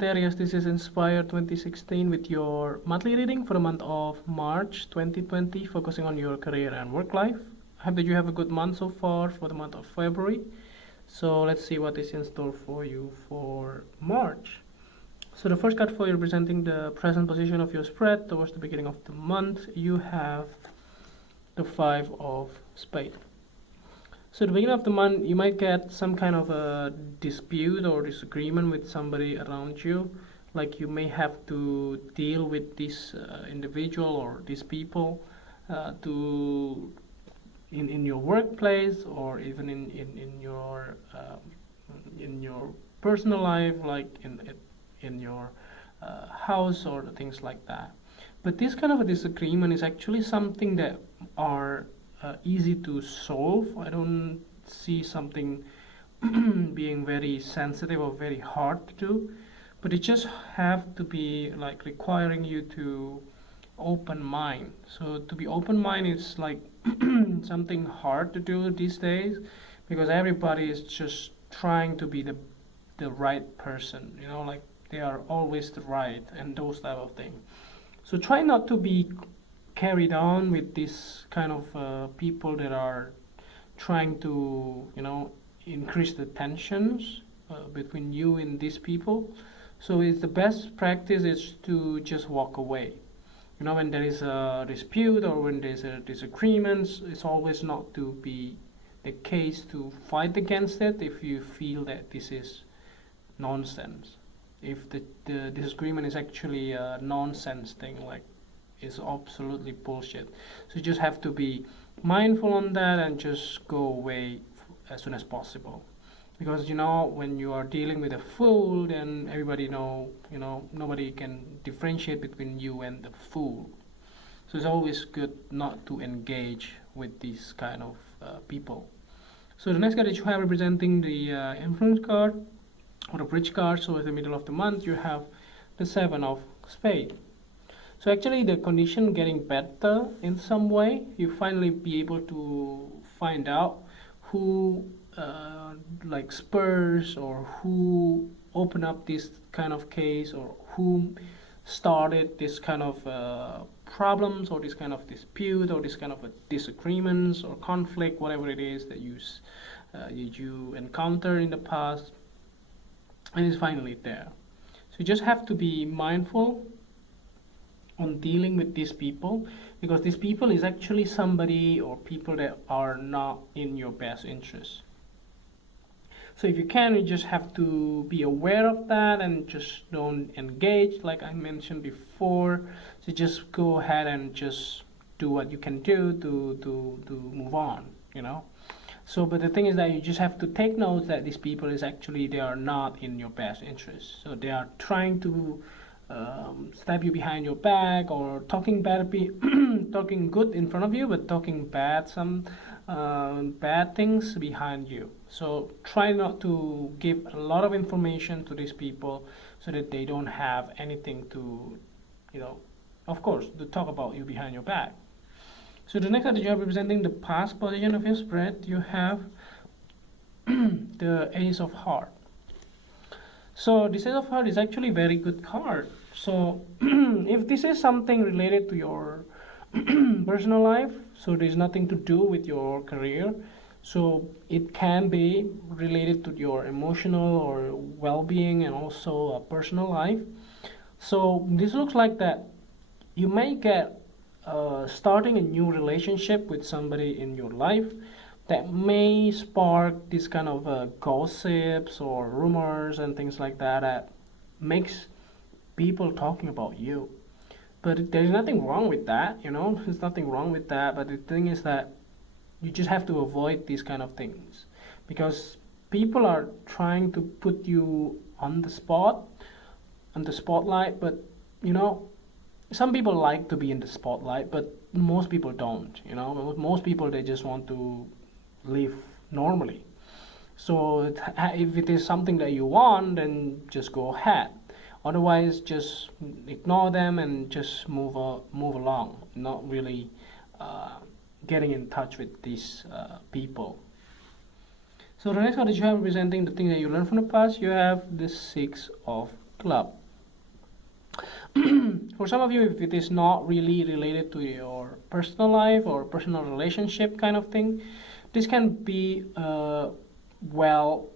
Sagittarius, this is Inspire 2016 with your monthly reading for the month of March 2020, focusing on your career and work life. I hope that you have a good month so far for the month of February. So let's see what is in store for you for March. So the first card for you representing the present position of your spread towards the beginning of the month, you have the Five of Spades. So at the beginning of the month, you might get some kind of a dispute or disagreement with somebody around you. Like you may have to deal with this individual or these people in your workplace, or even in your personal life, like in your house or things like that. But this kind of a disagreement is actually something that are easy to solve. I don't see something being very sensitive or very hard to do, but it just have to be like requiring you to open mind. So to be open mind is like something hard to do these days, because everybody is just trying to be the right person, you know, like they are always the right and those type of things. So try not to be carried on with this kind of people that are trying to, you know, increase the tensions between you and these people. So it's the best practice is to just walk away. You know, when there is a dispute or when there's a disagreement, it's always not to be the case to fight against it if you feel that this is nonsense. If the disagreement is actually a nonsense thing, like it's absolutely bullshit. So you just have to be mindful on that and just go away as soon as possible. Because you know, when you are dealing with a fool, then everybody nobody can differentiate between you and the fool. So it's always good not to engage with these kind of people. So the next card that you have representing the influence card or the bridge card. So at the middle of the month, you have the Seven of Spades. So actually the condition getting better in some way. You finally be able to find out who like spurs or who opened up this kind of case, or who started this kind of problems, or this kind of dispute, or this kind of disagreements or conflict, whatever it is that you encounter in the past, and it's finally there. So you just have to be mindful on dealing with these people, because these people is actually somebody or people that are not in your best interest. So if you can, you just have to be aware of that and just don't engage, like I mentioned before. So just go ahead and just do what you can do to move on, you know. So but the thing is that you just have to take note that these people is actually, they are not in your best interest. So they are trying to stab you behind your back, or talking bad, talking good in front of you, but talking bad, some bad things behind you. So try not to give a lot of information to these people, so that they don't have anything to, you know, of course, to talk about you behind your back. So the next card that you have representing the past position of your spread, you have the Ace of Hearts. So this Ace of Hearts is actually a very good card. So if this is something related to your personal life, so there's nothing to do with your career, so it can be related to your emotional or well-being and also a personal life. So this looks like that you may get starting a new relationship with somebody in your life that may spark this kind of gossips or rumors and things like that, that makes people talking about you. But there's nothing wrong with that, you know, there's nothing wrong with that. But the thing is that you just have to avoid these kind of things, because people are trying to put you on the spotlight. But you know, some people like to be in the spotlight, but most people don't, you know. Most people, they just want to live normally. So if it is something that you want, then just go ahead. Otherwise, just ignore them and just move along, not really getting in touch with these people. So the next card that you have representing the thing that you learned from the past, you have the Six of club. For some of you, if it is not really related to your personal life or personal relationship kind of thing, this can be well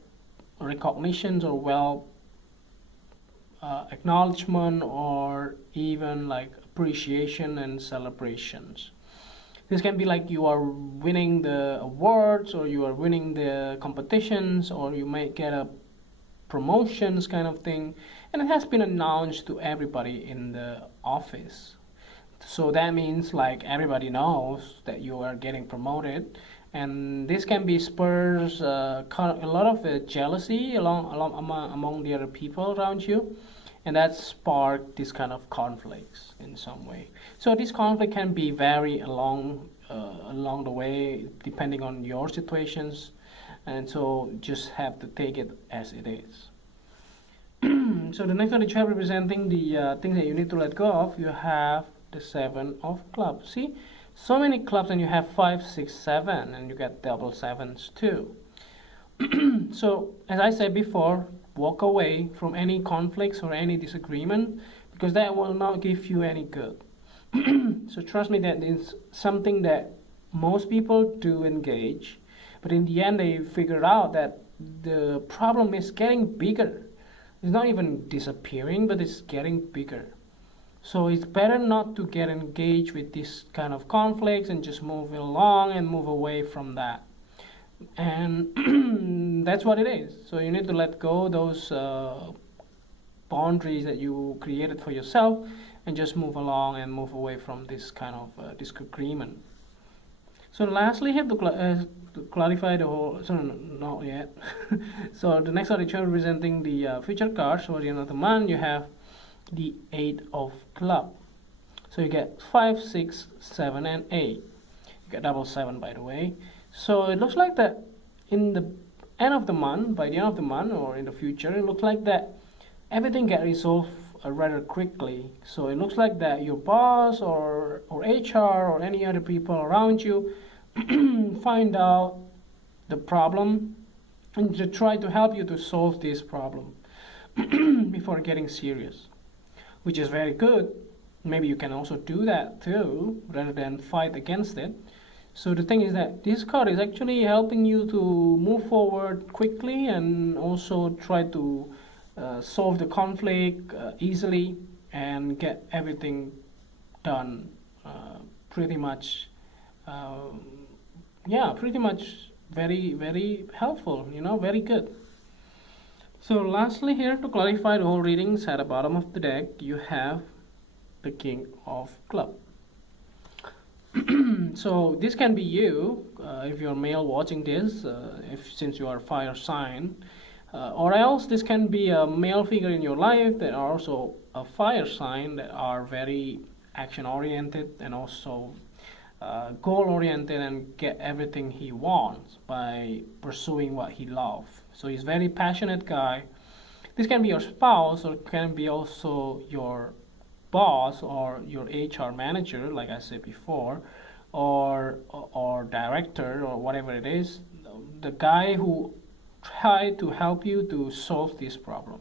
recognitions or well acknowledgement, or even like appreciation and celebrations. This can be like you are winning the awards, or you are winning the competitions, or you might get a promotions kind of thing, and it has been announced to everybody in the office. So that means like everybody knows that you are getting promoted, and this can be spurs a lot of jealousy among the other people around you, and that spark this kind of conflicts in some way. So this conflict can be vary along the way depending on your situations, and so just have to take it as it is. So the next one that you have representing the things that you need to let go of, you have the 7 of clubs. See, so many clubs, and you have 5, 6, 7, and you get double sevens too. So as I said before, walk away from any conflicts or any disagreement, because that will not give you any good. So trust me, that is something that most people do engage, but in the end they figure out that the problem is getting bigger. It's not even disappearing, but it's getting bigger. So it's better not to get engaged with this kind of conflicts and just move it along and move away from that. And that's what it is. So you need to let go those boundaries that you created for yourself, and just move along and move away from this kind of disagreement. So lastly, here to clarify the whole, so no, not yet. So the next article representing the future cards for the end of the month, you have the 8 of club. So you get 5, 6, 7, and 8. You get double 7, by the way. So it looks like that in the end of the month, by the end of the month or in the future, it looks like that everything get resolved rather quickly. So it looks like that your boss or HR or any other people around you find out the problem and to try to help you to solve this problem before getting serious, which is very good. Maybe you can also do that too, rather than fight against it. So the thing is that this card is actually helping you to move forward quickly, and also try to solve the conflict easily and get everything done pretty much very, very helpful, very good. So lastly, here to clarify the whole readings, at the bottom of the deck you have the King of Clubs. So this can be you, if you're male watching this, since you are fire sign, or else this can be a male figure in your life that are also a fire sign, that are very action oriented and also goal oriented, and get everything he wants by pursuing what he loves. So he's very passionate guy. This can be your spouse, or can be also your boss or your HR manager, like I said before, or director, or whatever it is, the guy who try to help you to solve this problem.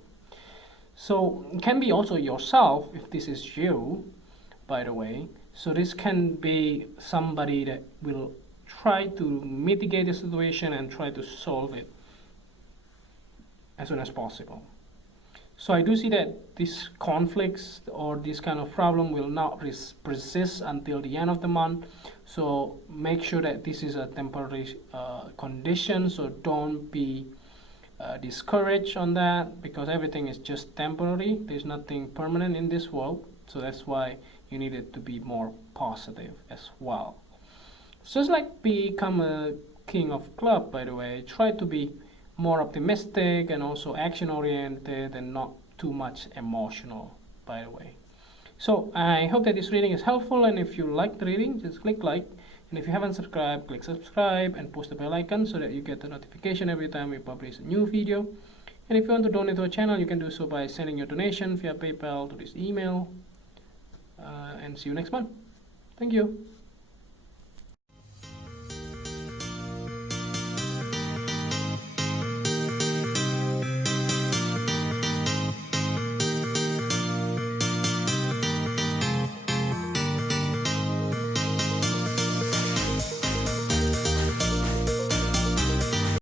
So it can be also yourself, if this is you, by the way. So this can be somebody that will try to mitigate the situation and try to solve it as soon as possible. So I do see that these conflicts or this kind of problem will not persist until the end of the month. So make sure that this is a temporary condition. So don't be discouraged on that, because everything is just temporary. There's nothing permanent in this world. So that's why you need it to be more positive as well. It's just like become a King of Clubs, by the way. Try to be more optimistic and also action oriented, and not too much emotional, by the way. So I hope that this reading is helpful, and if you like the reading, just click like, and if you haven't subscribed, click subscribe and push the bell icon so that you get the notification every time we publish a new video. And if you want to donate to our channel, you can do so by sending your donation via PayPal to this email, and see you next month. Thank you.